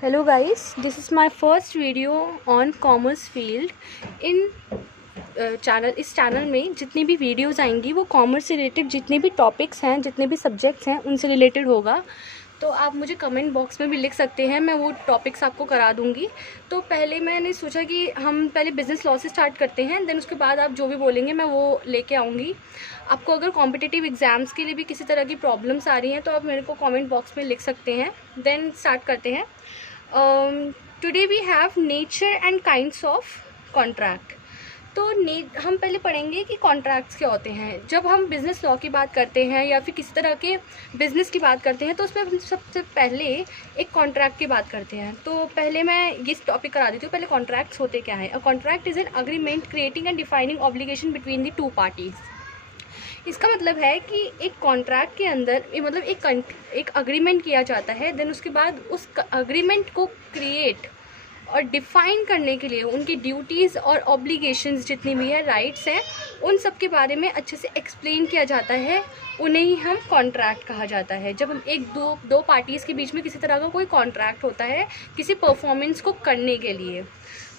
Hello guys, this is my first video on commerce field. इन इस channel में जितनी भी वीडियोस आएंगी वो कॉमर्स से रिलेटेड जितने भी टॉपिक्स हैं, जितने भी सब्जेक्ट्स हैं उनसे रिलेटेड होगा। तो आप मुझे कमेंट बॉक्स में भी लिख सकते हैं, मैं वो टॉपिक्स आपको करा दूंगी। तो पहले मैंने सोचा कि हम पहले बिज़नेस लॉ से स्टार्ट करते हैं, देन उसके बाद आप जो भी बोलेंगे मैं वो लेके आऊँगी। आपको अगर कॉम्पिटिटिव एग्ज़ाम्स के लिए भी किसी तरह की प्रॉब्लम्स आ रही हैं तो आप मेरे को कमेंट बॉक्स में लिख सकते हैं। देन स्टार्ट करते हैं। Today we have nature and kinds of contract. तो हम पहले पढ़ेंगे कि कॉन्ट्रैक्ट्स क्या होते हैं। जब हम बिज़नेस लॉ की बात करते हैं या फिर किसी तरह के बिज़नेस की बात करते हैं तो उसमें हम सबसे पहले एक कॉन्ट्रैक्ट की बात करते हैं। तो पहले मैं ये टॉपिक करा देती हूँ। पहले कॉन्ट्रैक्ट्स होते क्या है। A contract is an agreement creating and defining obligation between the two parties. इसका मतलब है कि एक कॉन्ट्रैक्ट के अंदर मतलब एक अग्रीमेंट किया जाता है, देन उसके बाद उस अग्रीमेंट को क्रिएट और डिफ़ाइन करने के लिए उनकी ड्यूटीज़ और ऑब्लिगेशंस जितनी भी है, राइट्स हैं, उन सब के बारे में अच्छे से एक्सप्लेन किया जाता है। उन्हें ही हम कॉन्ट्रैक्ट कहा जाता है। जब हम दो पार्टीज़ के बीच में किसी तरह का कोई कॉन्ट्रैक्ट होता है किसी परफॉर्मेंस को करने के लिए।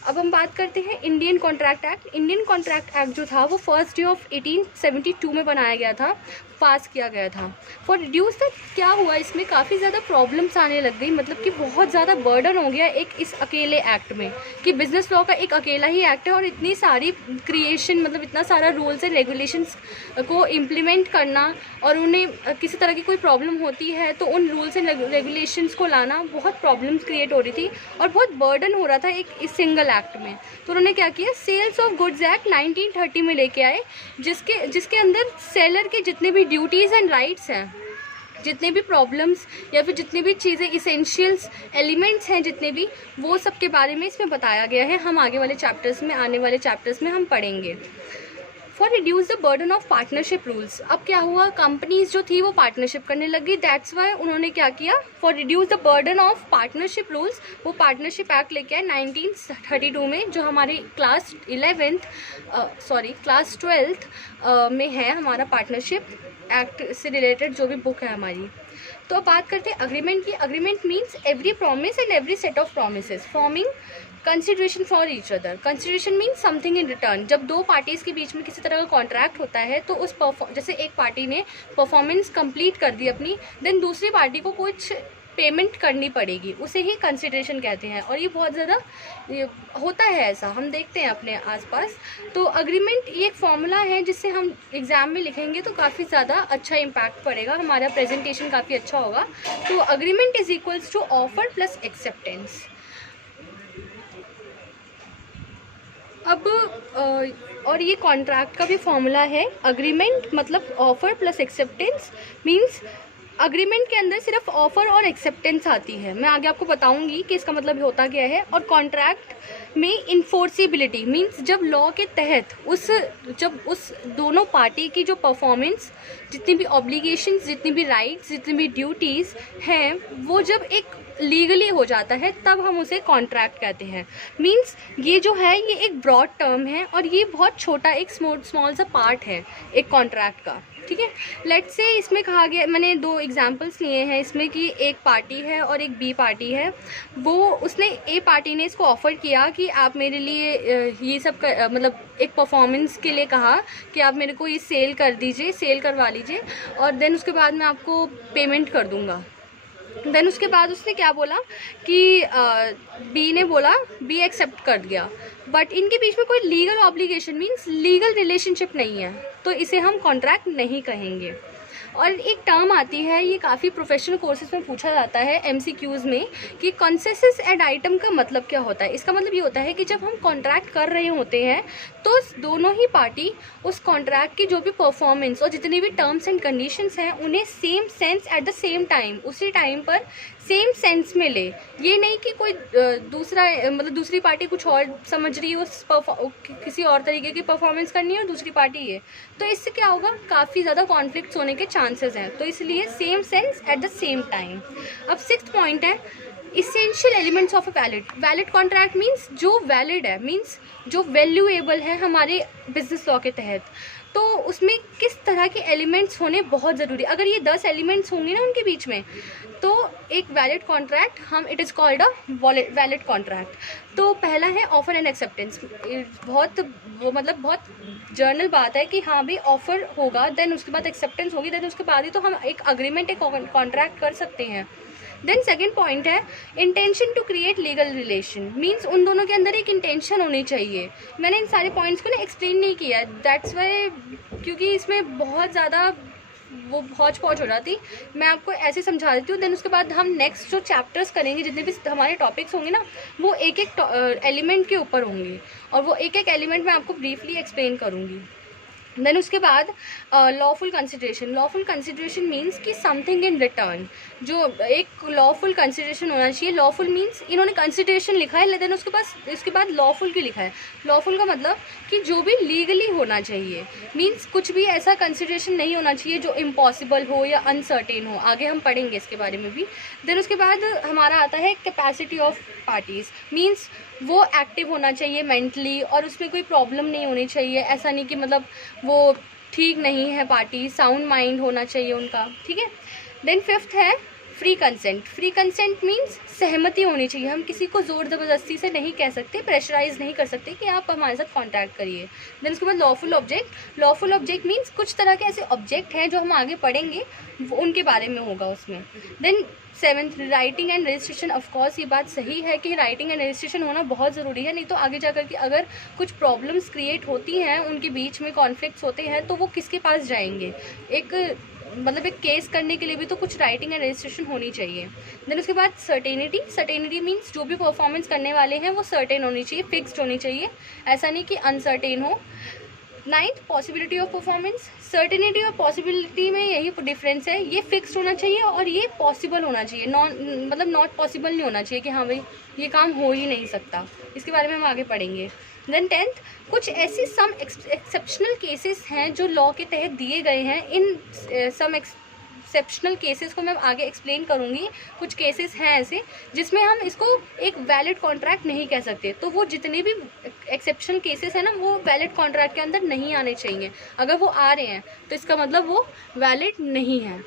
अब हम बात करते हैं Indian contract act. Indian contract act जो था वो 1 डे ऑफ 1872 में बनाया गया था, पास किया गया था। फॉर रिड्यूस द क्या हुआ, इसमें काफ़ी ज़्यादा प्रॉब्लम्स आने लग गई, मतलब कि बहुत ज़्यादा बर्डन हो गया एक इस अकेले एक्ट में कि बिज़नेस लॉ का एक अकेला ही एक्ट है और इतनी सारी क्रिएशन मतलब इतना सारा रूल्स एंड रेगुलेशंस को इम्प्लीमेंट करना और उन्हें किसी तरह की कोई प्रॉब्लम होती है तो उन रूल्स एंड रेगुलेशंस को लाना, बहुत प्रॉब्लम्स क्रिएट हो रही थी और बहुत बर्डन हो रहा था एक इस सिंगल एक्ट में। तो उन्होंने क्या किया, सेल्स ऑफ गुड्स एक्ट 1930 में लेके आए, जिसके अंदर सेलर के जितने भी ड्यूटीज़ एंड राइट्स हैं, जितने भी प्रॉब्लम्स या फिर जितनी भी चीज़ें इसेंशियल्स एलिमेंट्स हैं, जितने भी, वो सब के बारे में इसमें बताया गया है। हम आगे वाले चैप्टर्स में, आने वाले चैप्टर्स में हम पढ़ेंगे। For reduce the burden of partnership rules. अब क्या हुआ, कंपनीज जो थी वो पार्टनरशिप करने लगी, दैट्स वाई उन्होंने क्या किया, for reduce the burden of partnership rules वो पार्टनरशिप एक्ट लेके आए 1932 में, जो हमारे क्लास 12th में है हमारा पार्टनरशिप एक्ट से रिलेटेड जो भी बुक है हमारी। तो अब बात करते हैं अग्रीमेंट की। Agreement means every promise and every set of promises forming consideration for each other. Consideration means something in return. जब दो पार्टीज़ के बीच में किसी तरह का कॉन्ट्रैक्ट होता है तो उस जैसे एक पार्टी ने परफॉर्मेंस कंप्लीट कर दी अपनी, देन दूसरी पार्टी को कुछ पेमेंट करनी पड़ेगी, उसे ही कंसिडरेशन कहते हैं। और ये बहुत ज़्यादा होता है, ऐसा हम देखते हैं अपने आसपास। तो अग्रीमेंट ये एक फॉर्मूला है जिससे हम एग्ज़ाम में लिखेंगे तो काफ़ी ज़्यादा अच्छा इम्पैक्ट पड़ेगा, हमारा प्रेजेंटेशन काफ़ी अच्छा होगा। तो agreement is equals to offer plus acceptance. अब और ये कॉन्ट्रैक्ट का भी फॉर्मूला है। अग्रीमेंट मतलब offer plus acceptance means agreement के अंदर सिर्फ ऑफर और एक्सेप्टेंस आती है। मैं आगे आपको बताऊंगी कि इसका मतलब होता क्या है। और कॉन्ट्रैक्ट में इन्फोर्सिबिलिटी मीन्स जब लॉ के तहत जब उस दोनों पार्टी की जो परफॉर्मेंस, जितनी भी ऑब्लिगेशंस, जितनी भी राइट्स, जितनी भी ड्यूटीज़ हैं, वो जब एक लीगली हो जाता है तब हम उसे कॉन्ट्रैक्ट कहते हैं। मीन्स ये जो है ये एक ब्रॉड टर्म है और ये बहुत छोटा एक स्मॉल सा पार्ट है एक कॉन्ट्रैक्ट का, ठीक है। लेट्स से इसमें कहा गया, मैंने 2 एग्जांपल्स लिए हैं इसमें कि एक पार्टी है और एक बी पार्टी है। उसने ए पार्टी ने इसको ऑफ़र किया कि आप मेरे लिए ये सब मतलब एक परफॉर्मेंस के लिए कहा कि आप मेरे को ये सेल करवा लीजिए और देन उसके बाद मैं आपको पेमेंट कर दूँगा। देन उसके बाद उसने क्या बोला कि बी एक्सेप्ट कर दिया, बट इनके बीच में कोई legal obligation means legal relationship नहीं है, तो इसे हम कॉन्ट्रैक्ट नहीं कहेंगे। और एक टर्म आती है, ये काफ़ी प्रोफेशनल कोर्सेज में पूछा जाता है MCQs में, कि कंसेसिस एड आइटम का मतलब क्या होता है। इसका मतलब ये होता है कि जब हम कॉन्ट्रैक्ट कर रहे होते हैं तो दोनों ही पार्टी उस कॉन्ट्रैक्ट की जो भी परफॉर्मेंस और जितनी भी टर्म्स एंड कंडीशंस हैं उन्हें same sense at the same time, उसी टाइम पर सेम सेंस में ले। ये नहीं कि कोई दूसरी पार्टी कुछ और समझ रही है, किसी और तरीके की परफॉर्मेंस करनी है और दूसरी पार्टी ये, तो इससे क्या होगा, काफ़ी ज़्यादा कॉन्फ्लिक्ट्स होने के चांसेस हैं। तो इसलिए same sense at the same time. अब 6th पॉइंट है essential elements of a valid contract means जो वैलिड है, मीन्स जो वैल्यूएबल है हमारे बिजनेस लॉ के तहत। तो उसमें किस तरह के एलिमेंट्स होने बहुत ज़रूरी। अगर ये 10 एलिमेंट्स होंगे ना उनके बीच में, तो एक वैलिड कॉन्ट्रैक्ट हम it is called a valid contract. तो पहला है ऑफर एंड एक्सेप्टेंस। बहुत वो मतलब बहुत जर्नल बात है कि हाँ भाई ऑफर होगा, देन उसके बाद एक्सेप्टेंस होगी, देन उसके बाद ही तो हम एक अग्रीमेंट, एक कॉन्ट्रैक्ट कर सकते हैं। देन सेकेंड पॉइंट है intention to create legal relation. Means उन दोनों के अंदर एक इंटेंशन होनी चाहिए। मैंने इन सारे पॉइंट्स को ना एक्सप्लेन नहीं किया, दैट्स वाई, क्योंकि इसमें बहुत ज़्यादा वो हौच पौच हो जाती। मैं आपको ऐसे समझा देती हूँ, देन उसके बाद हम नेक्स्ट जो चैप्टर्स करेंगे, जितने भी हमारे टॉपिक्स होंगे ना, वो एक एक एलिमेंट के ऊपर होंगे और वो एक एक एलिमेंट मैं आपको ब्रीफली एक्सप्लेन करूँगी। देन उसके बाद lawful consideration. Lawful consideration means कि समथिंग इन रिटर्न, जो एक लॉफुल कंसिडरेशन होना चाहिए। लॉफुल मीन्स इन्होंने कंसिडरेशन लिखा है, देन उसके बाद लॉफुल की लिखा है। लॉफुल का मतलब कि जो भी लीगली होना चाहिए, मीन्स कुछ भी ऐसा कंसिडरेशन नहीं होना चाहिए जो इम्पॉसिबल हो या अनसर्टेन हो। आगे हम पढ़ेंगे इसके बारे में भी। देन उसके बाद हमारा आता है कैपेसिटी ऑफ पार्टीज़। मीन्स वो एक्टिव होना चाहिए मेंटली और उसमें कोई प्रॉब्लम नहीं होनी चाहिए। ऐसा नहीं कि मतलब वो ठीक नहीं है पार्टी, साउंड माइंड होना चाहिए उनका, ठीक है। देन फिफ्थ है free consent. Free consent means सहमति होनी चाहिए। हम किसी को ज़ोर ज़बरदस्ती से नहीं कह सकते, प्रेशराइज नहीं कर सकते कि आप हमारे साथ कॉन्टैक्ट करिए। देन उसके बाद lawful object. Lawful object means कुछ तरह के ऐसे ऑब्जेक्ट हैं जो हम आगे पढ़ेंगे, वो उनके बारे में होगा उसमें। Then seventh writing and registration. Of course ये बात सही है कि राइटिंग एंड रजिस्ट्रेशन होना बहुत ज़रूरी है, नहीं तो आगे जाकर के अगर कुछ प्रॉब्लम्स क्रिएट होती हैं, उनके बीच में कॉन्फ्लिक्ट्स होते हैं, तो वो किसके पास जाएंगे। एक मतलब एक केस करने के लिए भी तो कुछ राइटिंग एंड रजिस्ट्रेशन होनी चाहिए। देन उसके बाद सर्टेनिटी। सर्टेनिटी मीन्स जो भी परफॉर्मेंस करने वाले हैं वो सर्टेन होनी चाहिए, फिक्स्ड होनी चाहिए, ऐसा नहीं कि अनसर्टेन हो। Ninth possibility of performance. Certainty और पॉसिबिलिटी में यही डिफरेंस है, ये फिक्स्ड होना चाहिए और ये पॉसिबल होना चाहिए। नॉट पॉसिबल नहीं होना चाहिए कि हाँ भाई ये काम हो ही नहीं सकता। इसके बारे में हम आगे पढ़ेंगे। देन टेंथ, कुछ ऐसी सम एक्सेप्शनल केसेस हैं जो लॉ के तहत दिए गए हैं। इन सम एक्सेप्शनल केसेस को मैं आगे एक्सप्लेन करूँगी। कुछ केसेस हैं ऐसे जिसमें हम इसको एक वैलिड कॉन्ट्रैक्ट नहीं कह सकते, तो वो जितने भी एक्सेप्शनल केसेस हैं ना, वो वैलिड कॉन्ट्रैक्ट के अंदर नहीं आने चाहिए। अगर वो आ रहे हैं तो इसका मतलब वो वैलिड नहीं है।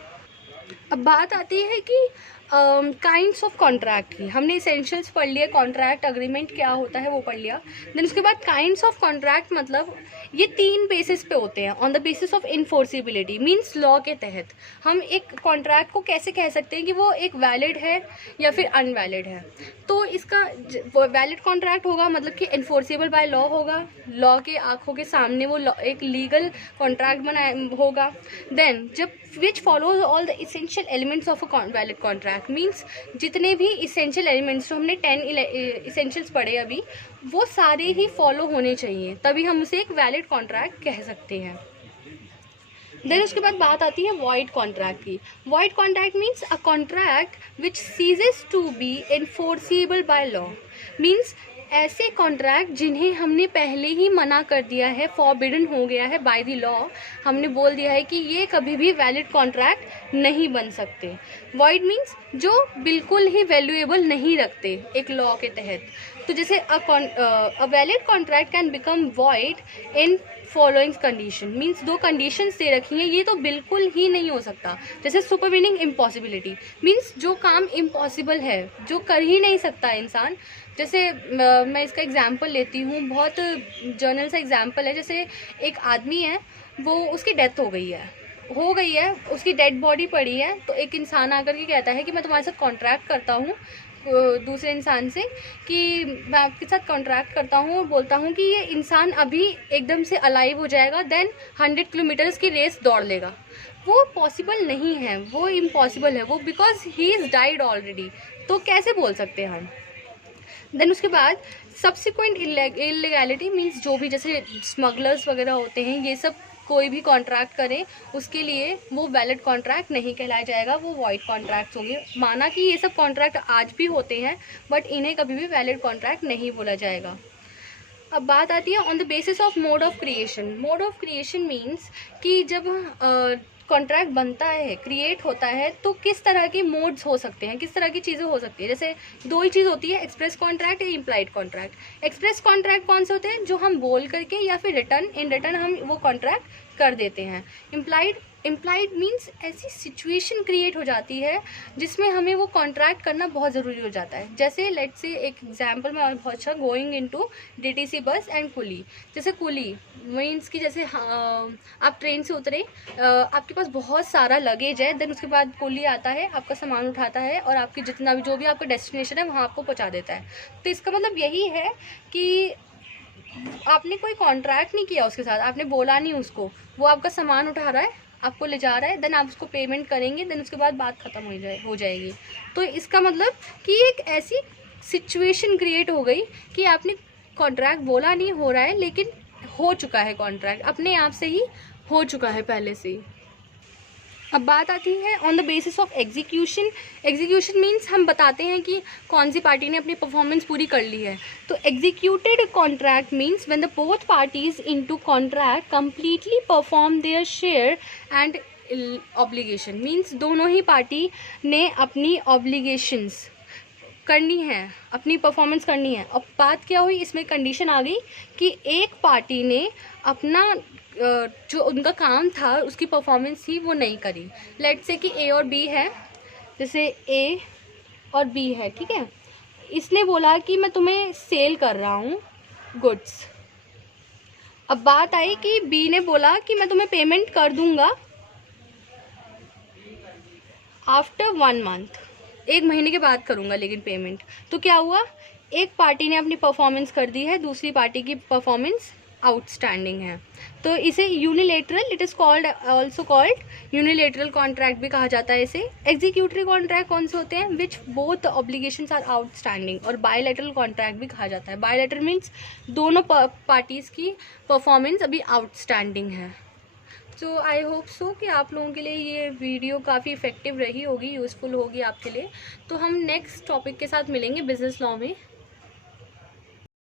अब बात आती है कि काइंड्स ऑफ कॉन्ट्रैक्ट की। हमने इसेंशियल्स पढ़ लिया, कॉन्ट्रैक्ट अग्रीमेंट क्या होता है वो पढ़ लिया। देन उसके बाद काइंड्स ऑफ कॉन्ट्रैक्ट मतलब ये 3 बेसिस पे होते हैं। On the basis of enforceability means law के तहत हम एक कॉन्ट्रैक्ट को कैसे कह सकते हैं कि वो एक वैलिड है या फिर अनवैलिड है। तो इसका वैलिड कॉन्ट्रैक्ट होगा मतलब कि इन्फोर्सेबल बाय लॉ होगा, लॉ के आंखों के सामने वो एक लीगल कॉन्ट्रैक्ट बना होगा। देन जब विच follows all the essential elements of a valid contract means जितने भी इसेंशियल एलिमेंट्स जो हमने 10 इसेंशियल्स पढ़े अभी, वो सारे ही फॉलो होने चाहिए, तभी हम उसे एक वैलिड कॉन्ट्रैक्ट कह सकते हैं। देन उसके बाद बात आती है वॉइड कॉन्ट्रैक्ट की। Void contract means a contract which ceases to be enforceable by law. Means ऐसे कॉन्ट्रैक्ट जिन्हें हमने पहले ही मना कर दिया है, फॉरबिडन हो गया है बाय द लॉ, हमने बोल दिया है कि ये कभी भी वैलिड कॉन्ट्रैक्ट नहीं बन सकते। वॉइड मीन्स जो बिल्कुल ही वैल्यूएबल नहीं रखते एक लॉ के तहत। तो जैसे a valid contract can become void in following condition. Means 2 conditions दे रखी हैं, ये तो बिल्कुल ही नहीं हो सकता। जैसे सुपरवीनिंग इम्पॉसिबिलिटी मीन्स जो काम इम्पॉसिबल है, जो कर ही नहीं सकता इंसान। जैसे मैं इसका एग्जांपल लेती हूँ, बहुत जर्नल सा एग्जांपल है। जैसे एक आदमी है, वो उसकी डेथ हो गई है, उसकी डेड बॉडी पड़ी है, तो एक इंसान आकर के कहता है कि मैं तुम्हारे साथ कॉन्ट्रैक्ट करता हूँ, दूसरे इंसान से, कि मैं आपके साथ कॉन्ट्रैक्ट करता हूँ और बोलता हूँ कि ये इंसान अभी एकदम से अलाइव हो जाएगा, देन 100 किलोमीटर्स की रेस दौड़ लेगा। वो पॉसिबल नहीं है, वो इम्पॉसिबल है, वो because he is died already. तो कैसे बोल सकते हैं हम। देन उसके बाद सब्सिक्वेंट इलीगैलिटी मीन्स जो भी जैसे स्मगलर्स वगैरह होते हैं, ये सब कोई भी कॉन्ट्रैक्ट करें उसके लिए वो वैलिड कॉन्ट्रैक्ट नहीं कहलाया जाएगा, वो वॉइड कॉन्ट्रैक्ट्स होंगे। माना कि ये सब कॉन्ट्रैक्ट आज भी होते हैं, बट इन्हें कभी भी वैलिड कॉन्ट्रैक्ट नहीं बोला जाएगा। अब बात आती है on the basis of mode of creation. Mode of creation means कि जब कॉन्ट्रैक्ट बनता है, क्रिएट होता है, तो किस तरह के मोड्स हो सकते हैं, किस तरह की चीज़ें हो सकती है। जैसे 2 ही चीज़ होती है, एक्सप्रेस कॉन्ट्रैक्ट या इम्प्लाइड कॉन्ट्रैक्ट। एक्सप्रेस कॉन्ट्रैक्ट कौन से होते हैं, जो हम बोल करके या फिर इन रिटर्न हम वो कॉन्ट्रैक्ट कर देते हैं। इम्प्लाइड इम्प्लाइड मीन्स ऐसी सिचुएशन क्रिएट हो जाती है जिसमें हमें वो कॉन्ट्रैक्ट करना बहुत ज़रूरी हो जाता है। जैसे लेट्स से एक एग्जांपल में बहुत अच्छा, going into DTC bus and coolie. जैसे कुली मीन्स कि जैसे आप ट्रेन से उतरे, आपके पास बहुत सारा लगेज है, देन उसके बाद कुली आता है, आपका सामान उठाता है और आपकी जितना भी जो भी आपका डेस्टिनेशन है वहाँ आपको पहुँचा देता है। तो इसका मतलब यही है कि आपने कोई कॉन्ट्रैक्ट नहीं किया उसके साथ, आपने बोला नहीं उसको, वो आपका सामान उठा रहा है, आपको ले जा रहा है, देन आप उसको पेमेंट करेंगे, देन उसके बाद बात ख़त्म हो जाएगी। तो इसका मतलब कि एक ऐसी सिचुएशन क्रिएट हो गई कि आपने कॉन्ट्रैक्ट बोला नहीं, हो रहा है, लेकिन हो चुका है, कॉन्ट्रैक्ट अपने आप से ही हो चुका है पहले से ही। अब बात आती है on the basis of execution. Execution means हम बताते हैं कि कौन सी पार्टी ने अपनी परफॉर्मेंस पूरी कर ली है। तो executed contract means when the both parties into contract completely perform their share and obligation. Means दोनों ही पार्टी ने अपनी ऑब्लिगेशंस करनी है, अपनी परफॉर्मेंस करनी है। अब बात क्या हुई, इसमें कंडीशन आ गई कि एक पार्टी ने अपना जो उनका काम था, उसकी परफॉर्मेंस थी, वो नहीं करी। लेट्स से कि ए और बी है, जैसे ए और बी है, ठीक है। इसने बोला कि मैं तुम्हें सेल कर रहा हूँ गुड्स। अब बात आई कि बी ने बोला कि मैं तुम्हें पेमेंट कर दूंगा आफ्टर 1 मंथ, 1 महीने के बाद करूँगा लेकिन पेमेंट। तो क्या हुआ, एक पार्टी ने अपनी परफॉर्मेंस कर दी है, दूसरी पार्टी की परफॉर्मेंस आउटस्टैंडिंग है। तो इसे unilateral, it is called also called unilateral contract भी कहा जाता है इसे। एग्जीक्यूटरी कॉन्ट्रैक्ट कौन से होते हैं, which both obligations are outstanding, और बायलैटरल कॉन्ट्रैक्ट भी कहा जाता है। बायलैटरल मीन्स दोनों पार्टीज़ की परफॉर्मेंस अभी आउटस्टैंडिंग है। तो आई होप सो कि आप लोगों के लिए ये वीडियो काफ़ी इफ़ेक्टिव रही होगी, यूज़फुल होगी आपके लिए। तो हम नेक्स्ट टॉपिक के साथ मिलेंगे बिजनेस लॉ में।